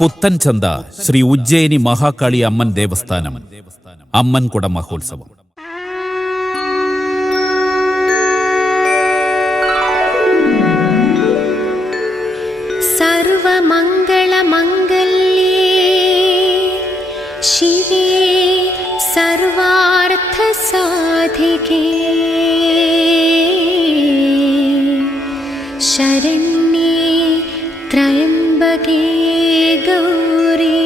പുത്തൻചന്ത ശ്രീ ഉജ്ജയിനി മഹാകാളി അമ്മൻ ദേവസ്ഥാനം അമ്മൻകുട മഹോത്സവം. സർവമംഗളമംഗല്യേ ശിവേ സർവാർത്ഥസാധികേ ശരണ്യേ ത്രയംബകേ ഗൗരീ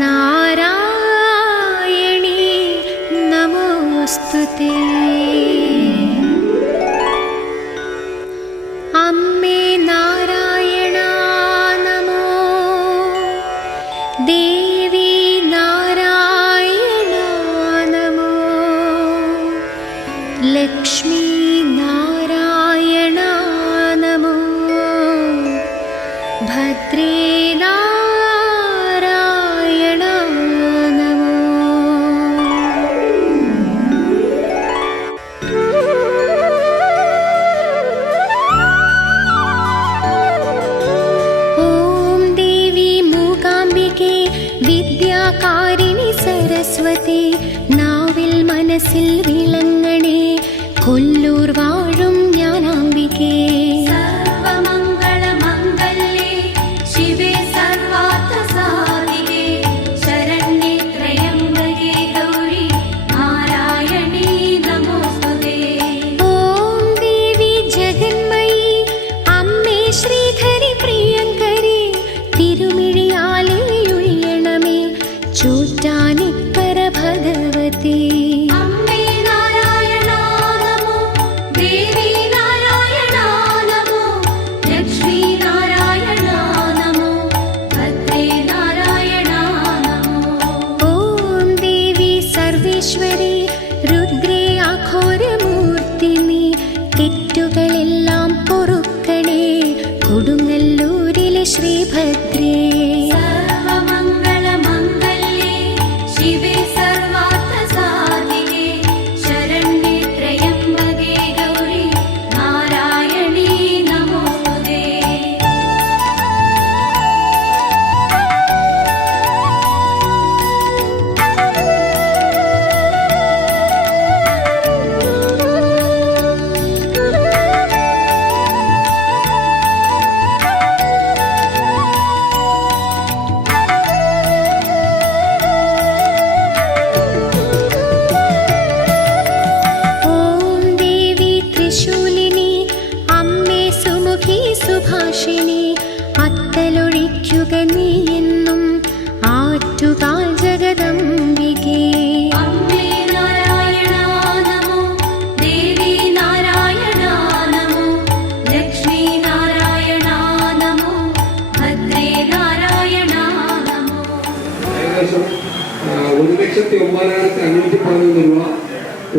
നാരായണീ നമോസ്തുതേ. അമ്മേ നാരായണ നമോ, ദേവി നാരായണ നമോ, ലക്ഷ്മി നാരായണ നമോ, ഭദ്രേ നാരായണ നമോ. ഓം ദേവി മൂകാംബികേ വിദ്യാകാരിണി സരസ്വതി, നാവിൽ മനസ്സിൽ വിളങ്ങണേ കൊല്ലൂർ വാഴും ജ്ഞാനാംബികേ. സർവമംഗളമംഗല്യേ ശിവേ സർവാർത്ഥസാധികേ ശരണ്യേ ത്രയംബകേ ഗൗരി നാരായണീ നമോസ്തുതേ. ഓം ദേവി ജഗന്മയി അമ്മേ ശ്രീധരി പ്രിയങ്കരി, തിരുമിഴിയാലേ ഒഴിയണമേ ചോറ്റാനിക്കര ഭഗവതി. അമ്മേ നാരായണ നമോ, ദേവി നാരായണ നമോ, ലക്ഷ്മി നാരായണ നമോ, ഭദ്രേ നാരായണ നമോ. ഓം ദേവി സർവേശ്വരി രുദ്രേ അഘോരമൂർത്തിനി, തെറ്റുകളെല്ലാം പൊറുക്കണേ കൊടുങ്ങല്ലൂരിലെ ശ്രീഭദ്രേ. സർവമംഗളമംഗല്യേ ശിവേ സർവാർത്ഥസാധികേ ശരണ്യേ ത്രയംബകേ ഗൗരി നാരായണീ നമോസ്തുതേ. ഓം ദേവി ത്രിശൂലിനി അമ്മേ സുമുഖി സുഭാഷിണി, അത്തലൊഴിക്കുക നീ എന്നും ആറ്റുകാൽ ജഗദംബികേ. അമ്മേ നാരായണ നമോ, ദേവി നാരായണ നമോ, ലക്ഷ്മി നാരായണ നമോ, ഭദ്രേ നാരായണ നമോ. ഏകദേശം 1,09,511 രൂപ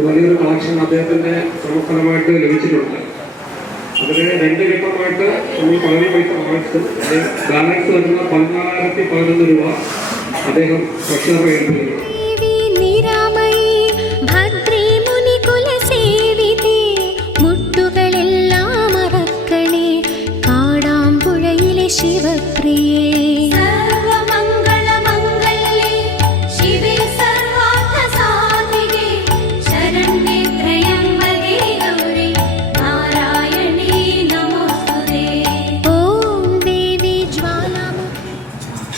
വലിയൊരു കളക്ഷൻ അദ്ദേഹത്തിന്റെ ശ്രമഫലമായിട്ട് ലഭിച്ചിട്ടുണ്ട്. അതിന് 2 ഘട്ടമായിട്ട് നമ്മൾ പകുതി പൈസ വാങ്ങിച്ചു, ബാലൻസ് വരുന്ന 14,011 രൂപ അദ്ദേഹം പ്രക്ഷേപം ഏൽപ്പിക്കുന്നു. ദേവി നിരാമയി ഭദ്രേ മുനികുലസേവിതേ, മുട്ടുകളെല്ലാം മറക്കണേ കാടാമ്പുഴയിലെ ശിവപ്രിയേ. സർവമംഗളമംഗല്യേ ശിവേ സർവാർത്ഥസാധികേ ശരണ്യേ ത്രയംബകേ ഗൗരി നാരായണീ നമോസ്തുതേ. ഓം ദേവി ജ്വാലാമുഖി.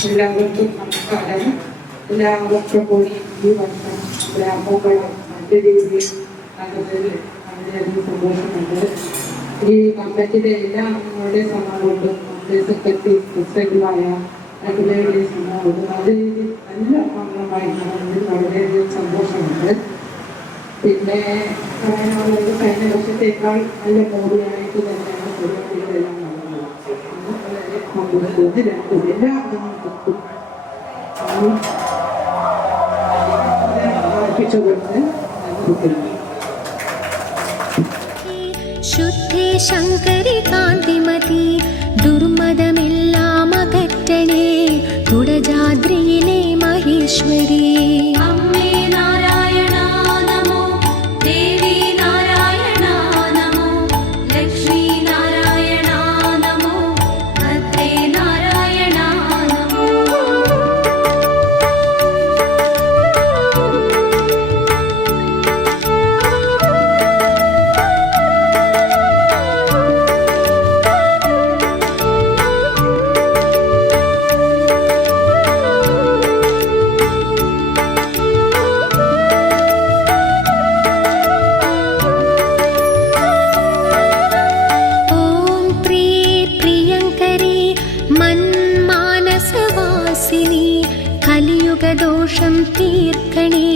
എല്ലാവർക്കും നമസ്കാരം. എല്ലാവർക്കും കൂടി ഈ വർഷം ഗ്രാമങ്ങളും മറ്റു രീതിയിൽ നടന്നതിൽ വളരെയധികം സന്തോഷമുണ്ട്. ഈ കമ്പറ്റിയുടെ എല്ലാ അംഗങ്ങളുടെ സമ്മതമുണ്ടും നമ്മുടെ സെക്രട്ടറി പ്രസിഡന്റുമായ റെഗുലേറ്ററി സമ്മതമുണ്ട്. നല്ല രീതിയിൽ നല്ല അംഗമായി നടന്നതിൽ വളരെയധികം സന്തോഷമുണ്ട്. പിന്നെ പറയാനുള്ളത് കഴിഞ്ഞ വർഷത്തേക്കാൾ നല്ല മോടിയായിട്ട് തന്നെയാണ് പരിപാടികളെല്ലാം നടന്നത്. വളരെ സന്തോഷമുണ്ട്. എല്ലാ അംഗങ്ങൾക്കും അർപ്പിച്ചുകൊണ്ട് നൽകുന്നു. ശുദ്ധേ ശങ്കരി കാന്തിമതി, ദുർമതമെല്ലാം അകറ്റണേ കുടജാദ്രിയിലെ മഹേശ്വരി. അമ്മേ നാരായണ നമോ, ദേവി നാരായണ നമോ, ലക്ഷ്മി നാരായണ നമോ, ഭദ്രേ നാരായണ വാസിനി കലിയുഗദോഷം തീർക്കണേ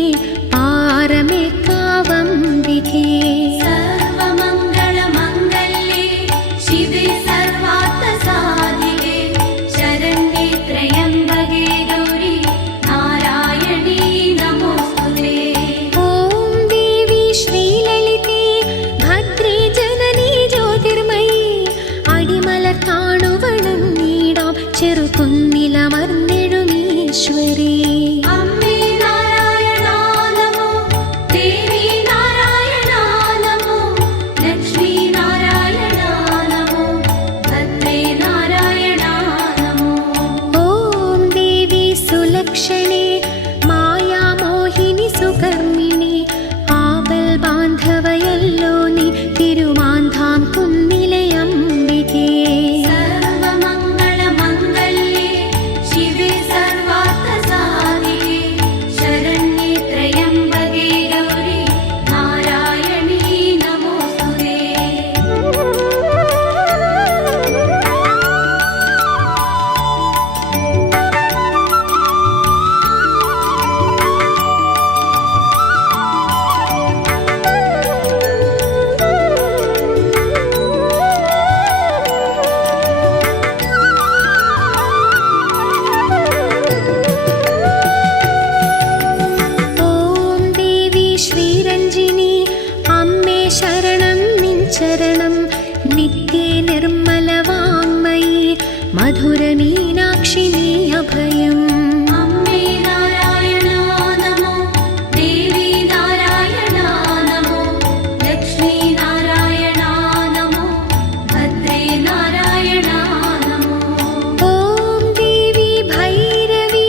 പാറമേക്കാവംബികേ. സർവമംഗളമംഗല്യേ ശിവേ സർവാർത്ഥസാധികേ ശരണ്യേ ത്രയംബകേ ഗൗരി നാരായണീ നമോസ്തുതേ. ഓം ദേവി ശ്രീലളിതേ ഭദ്രേ ജനനീ ജ്യോതിർമയീ അടിമലർ കാണുവണങ്ങിടാം ചെറുകുന്നിലമർന്നിടുമീശ്വരീ. അമ്മേ നാരായണാ നമോ ദേവി നാരായണാ നമോ ലക്ഷ്മീ നാരായണാ നമോ ഭദ്രേ നാരായണാ നമോ. ഓം ദേവി സുലക്ഷണേ മായാമോഹിനി സുകർമ്മിണി ആപൽ ബാന്ധവയല്ലോ നീ തിരുമാന്ധാം കുന്നിലെ അംബികേ. സർവമംഗളമംഗല്യേ ശിവേ സർവാർത്ഥസാധികേ ശരണ്യേ ത്രയംബകേ ഗൗരി നാരായണീ നമോസ്തുതേ. ഓം ദേവി ശ്രീരഞ്ജിനി അമ്മേ ശരണം നിൻ ചരണം നിത്യേ നിർമ്മലവാങ്മയീ മധുരമീനാക്ഷി നീ അഭയം. അമ്മേ നാരായണാ നമോ ദേവി നാരായണാ നമോ ലക്ഷ്മീ നാരായണാ നമോ ഭദ്രേ നാരായണാ നമോ. ഓം ദേവി ഭൈരവി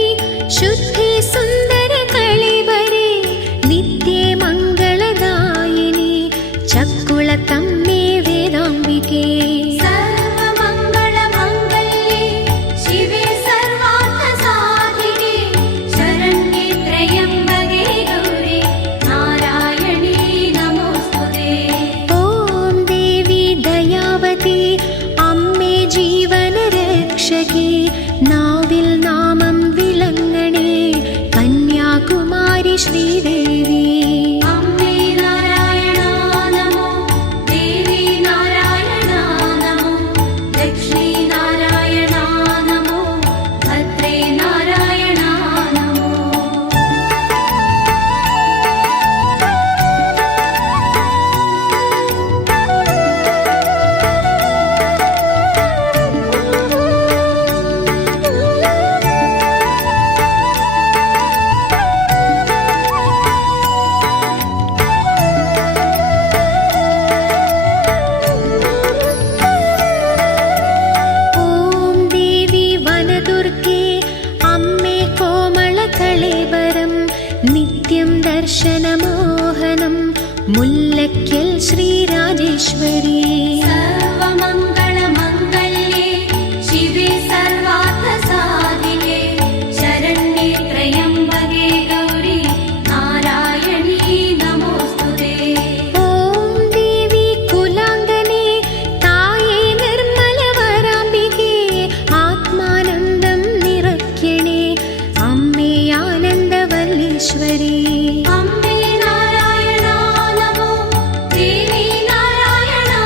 ശുദ്ധേ സുന്ദര കളിവരേ നിത്യേ മംഗളദായിനി ചക്കുളത്തമ്മേ വേദാംബികേ. സർവമംഗളമംഗല്യേ ശിവേ സർവാർത്ഥസാധികേ ശരണ്യേ ത്രയംബകേ ഗൗരി നാരായണീ നമോസ്തുതേ. ഓം ദേവി ദയാവതി അമ്മേ ജീവനരക്ഷകേ നാവിൽ നാമം വിളങ്ങണേ കന്യാകുമാരി ശ്രീദേവി. അമ്മേ നാരായണാ നമോ ദേവി നാരായണാ നമോ ലക്ഷ്മീ നാരായണാ നമോ ഭദ്രേ നാരായണാ നമോ. ഓം ദേവി വനദുർഗേ അമ്മേ കോമളകളേവരം നിത്യം ദർശനമോഹനം മുല്ലയ്ക്കൽ ശ്രീരാജേശ്വരി. സർവമംഗളമംഗല്യേ ശിവേ സർവാർത്ഥസാധികേ ശരണ്യേ ത്രയംബകേ ഗൗരി നാരായണീ നമോസ്തുതേ. ഓം ദേവി കുലാംഗനേ തായേ നിർമ്മലവരാംബികേ ആത്മാനന്ദം നിറയ്ക്കണേ അമ്മേ ആനന്ദവല്ലീശ്വരി. അമ്മേ നാരായണാ നമോ ദേവി നാരായണാ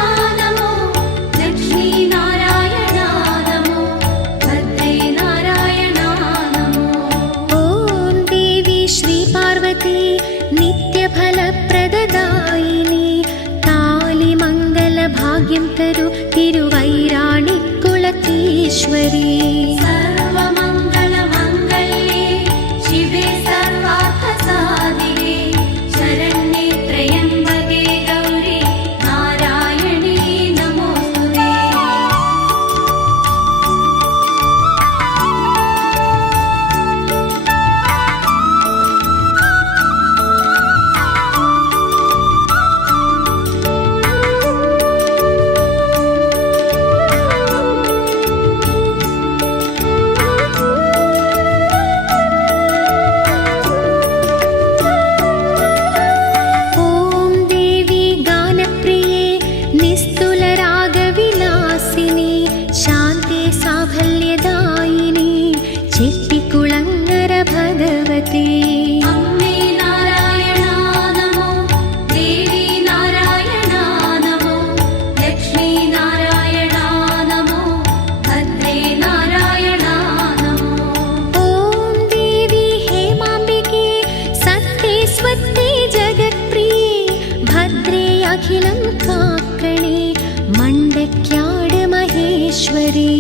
സർവേശ്വരി.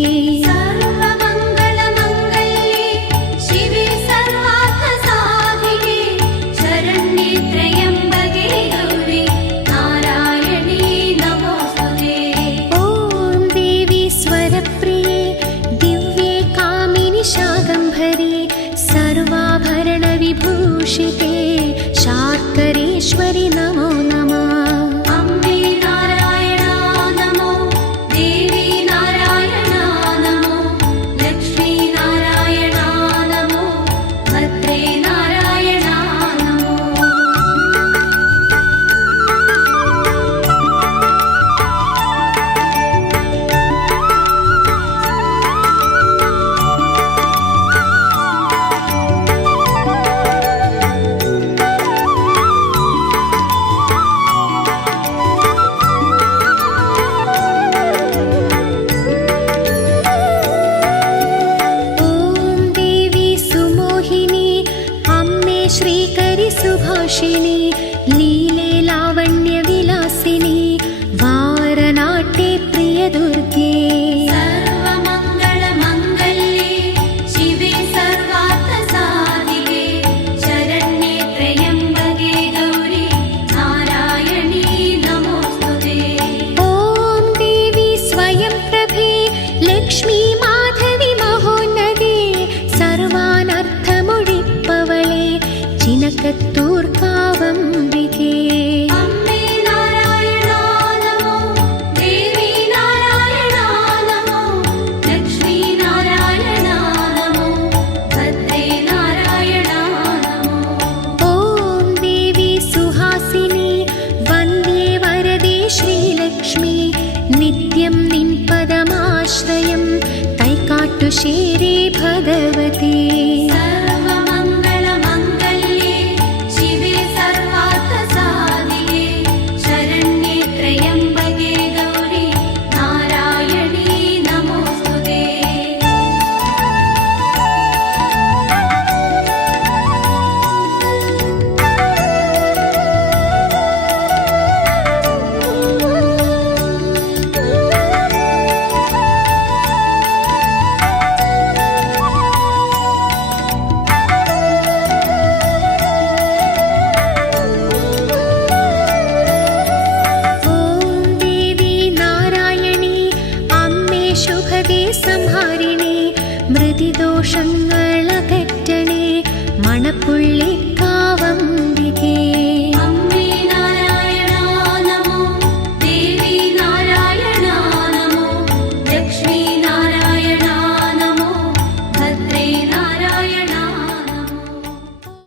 സർവമംഗളമംഗല്യേ ശിവേ സർവാർത്ഥസാധികേ ശരണ്യേ ത്രയംബകേ ഗൗരി നാരായണീ നമോസ്തുതേ. ഓം ദേവി സ്വരപ്രിയേ ദിവ്യേ കാമിനി ശാകംഭരി സർവാഭരണ വിഭൂഷിതേ ശാർക്കരേശ്വരി നമോ നമഃ. അമ്മേ നാരായണ നമോ, ദേവി നാരായണ നമോ, ലക്ഷ്മീ നാരായണ നമോ, ഭദ്രേ നാരായണ നമോ. ഓം ദേവി സുമോഹിനി അമ്മേ ശ്രീകരി സുഭാഷിണി ലീലേ ലാവണ്യ വിലാസിനി വാരനാട്യേ പ്രിയ ദുർഗേ. സർവമംഗളമംഗല്യേ ശിവേ സർവാർത്ഥസാധികേ ശരണ്യേ ത്രയംബകേ ഗൗരി നാരായണീ നമോസ്തുതേ. ഓം ദേവി സ്വയം പ്രഭേ ലക്ഷ്മീ മാധവി മഹോന്നതേ സർവാനർത്ഥമൊഴിപ്പവളേ ചിനക്കത്തൂർക്കാവംബികേ. അമ്മേ നാരായണ നമോ, ദേവി നാരായണ നമോ, ലക്ഷ്മീ നാരായണ നമോ, ഭദ്രേ നാരായണ നമോ. ഓം ദേവി സുഹാസിനി വന്ദേ വരദേ ശ്രീലക്ഷ്മി നിത്യം നിൻ പദമാശ്രയം കൈകാട്ടുശേരേ ഭഗവതി. സർവമംഗളമംഗല്യേ ശിവേ സർവാർത്ഥസാധികേ ശരണ്യേ ത്രയംബകേ ഗൗരി നാരായണീ നമോസ്തുതേ. ഓം ദേവി നാരായണി അമ്മേ ശുഭദേ സംഹാരിണി മൃതിദോഷങ്ങളകറ്റണേ മണപ്പുള്ളി